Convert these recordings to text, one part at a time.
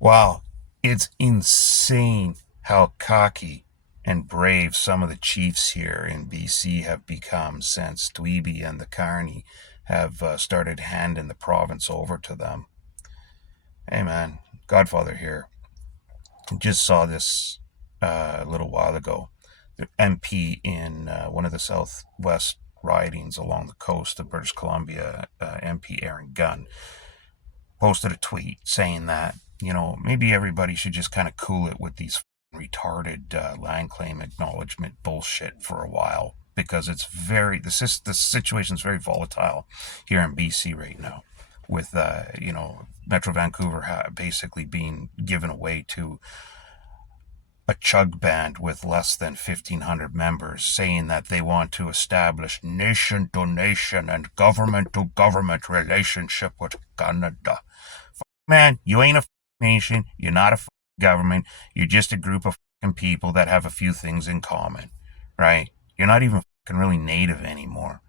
Wow, it's insane how cocky and brave some of the chiefs here in BC have become since Dweeby and the Carney have started handing the province over to them. Hey man, Godfather here. Just saw this a little while ago. The MP in one of the southwest ridings along the coast of British Columbia, MP Aaron Gunn, posted a tweet saying that, maybe everybody should just kind of cool it with these retarded land claim acknowledgement bullshit for a while because the situation's very volatile here in BC right now with, Metro Vancouver basically being given away to a chug band with less than 1,500 members saying that they want to establish nation to nation and government to government relationship with Canada. Man, you ain't a nation. You're not a government. You're just a group of people that have a few things in common, right? You're not even really native anymore.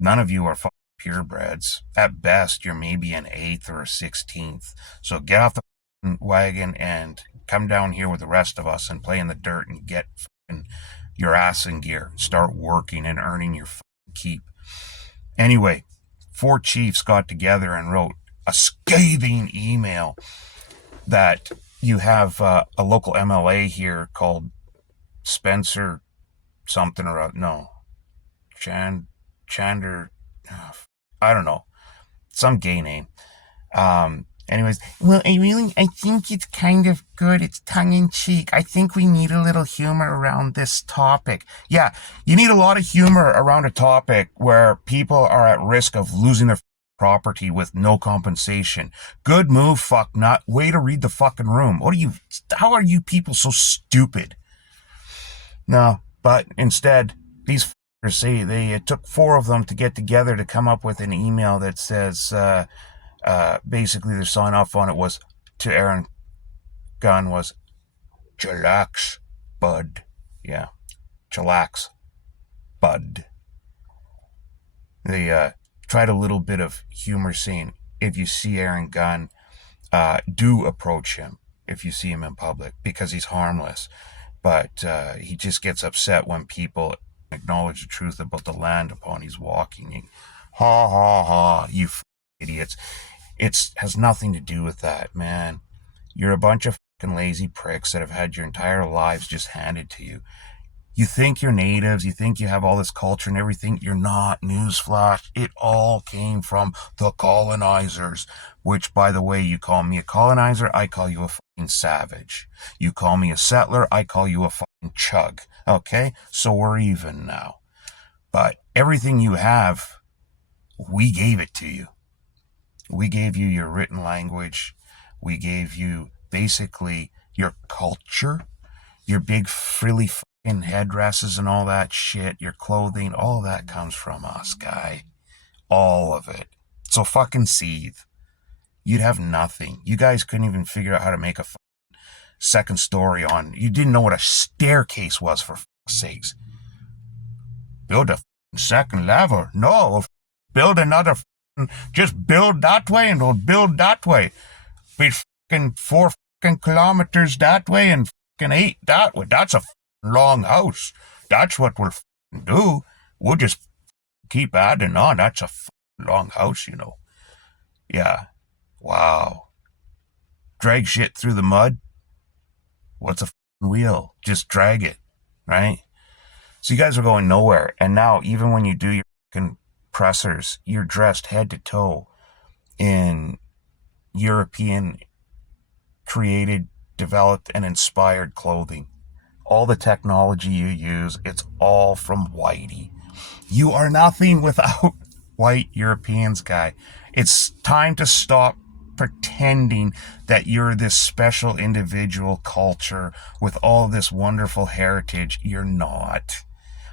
None of you are purebreds. At best, you're maybe an eighth or a 16th. So get off the wagon and come down here with the rest of us and play in the dirt and get your ass in gear. Start working and earning your keep. Anyway, 4 chiefs got together and wrote a scathing email that you have a local MLA here called Spencer something or other. No, Chander. I don't know. Some gay name. Anyways, well, I think it's kind of good. It's tongue in cheek. I think we need a little humor around this topic. Yeah, you need a lot of humor around a topic where people are at risk of losing their property with no compensation. Good move, fuck nut. Way to read the fucking room. How are you people so stupid? No, but instead, these fuckers say it took 4 of them to get together to come up with an email that says, basically their sign off on it was, to Aaron Gunn, was, chillax, bud. Yeah, chillax, bud. They tried a little bit of humor saying, if you see Aaron Gunn, do approach him if you see him in public because he's harmless. But he just gets upset when people acknowledge the truth about the land upon he's walking. Ha ha ha, you idiots. It has nothing to do with that, man. You're a bunch of fucking lazy pricks that have had your entire lives just handed to you. You think you're natives, you think you have all this culture and everything. You're not. Newsflash. It all came from the colonizers, which, by the way, you call me a colonizer, I call you a fucking savage. You call me a settler, I call you a fucking chug. Okay? So we're even now. But everything you have, we gave it to you. We gave you your written language. We gave you basically your culture, your big frilly fucking headdresses and all that shit, your clothing, all that comes from us, guy. All of it. So fucking seethe. You'd have nothing. You guys couldn't even figure out how to make a second story on. You didn't know what a staircase was, for fuck's sakes. Build a second level. No, build another. Just build that way and we'll build that way. Be fucking 4 kilometers that way and fucking 8 that way. That's a long house. That's what we'll do. We'll just keep adding on. That's a long house, Yeah. Wow. Drag shit through the mud. What's a wheel? Just drag it, right? So you guys are going nowhere. And now, even when you do your pressers, you're dressed head to toe in European created, developed, and inspired clothing. All the technology you use, it's all from whitey. You are nothing without white Europeans, guy. It's time to stop pretending that you're this special individual culture with all this wonderful heritage. You're not.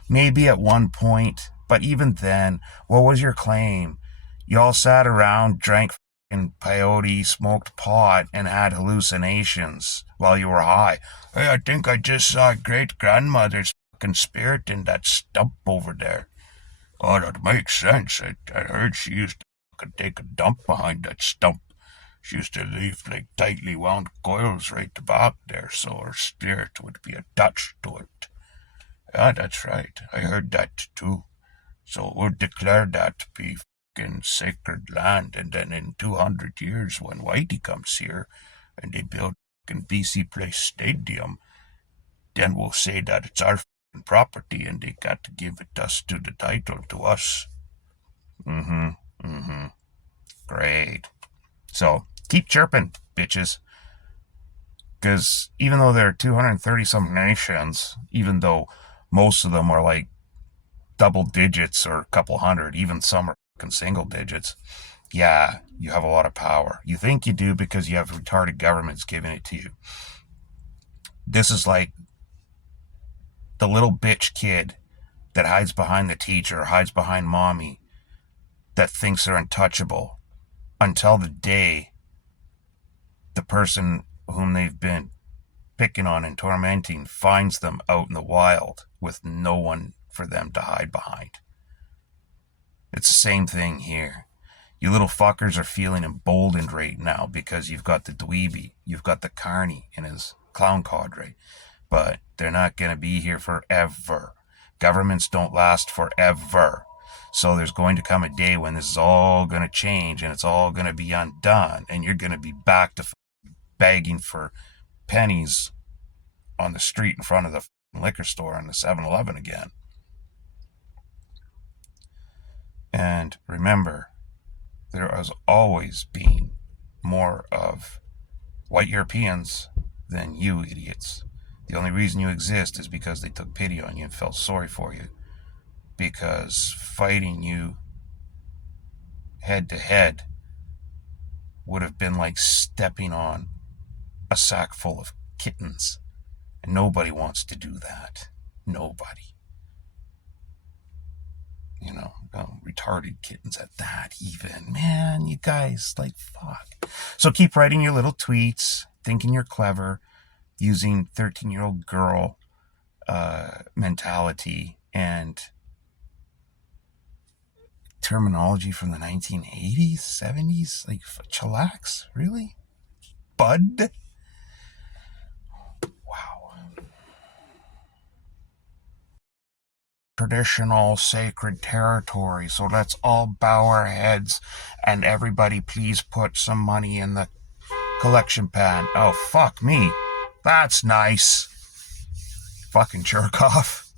Maybe at one point, but even then, what was your claim? You all sat around, drank fucking peyote, smoked pot, and had hallucinations while you were high. Hey, I think I just saw great-grandmother's fucking spirit in that stump over there. Oh, that makes sense. I heard she used to take a dump behind that stump. She used to leave like tightly wound coils right back there, so her spirit would be attached to it. Yeah, that's right. I heard that too. So we'll declare that to be fucking sacred land, and then in 200 years, when Whitey comes here and they build fucking BC Place Stadium, then we'll say that it's our fucking property and they got to give it us to the title to us. Mm-hmm. Mm-hmm. Great. So keep chirping, bitches. Because even though there are 230 some nations, even though most of them are like double digits or a couple hundred, even some are fucking single digits, yeah, you have a lot of power. You think you do because you have retarded governments giving it to you. This is like the little bitch kid that hides behind the teacher, hides behind mommy, that thinks they're untouchable until the day the person whom they've been picking on and tormenting finds them out in the wild with no one for them to hide behind. It's the same thing here. You little fuckers are feeling emboldened right now because you've got the dweeby, you've got the carny in his clown cadre, but they're not going to be here forever. Governments don't last forever. So there's going to come a day when this is all going to change and it's all going to be undone, and you're going to be back to begging for pennies on the street in front of the liquor store and the 7-Eleven again. And remember, there has always been more of white Europeans than you idiots. The only reason you exist is because they took pity on you and felt sorry for you. Because fighting you head to head would have been like stepping on a sack full of kittens. And nobody wants to do that. Nobody. Retarded kittens at that, even. Man, you guys, like, fuck. So keep writing your little tweets, thinking you're clever, using 13-year-old girl mentality and terminology from the 1980s, 70s. Like, chillax? Really? Bud? Wow. Traditional sacred territory, so let's all bow our heads and everybody please put some money in the collection pan. Oh, fuck me. That's nice. Fucking jerk off.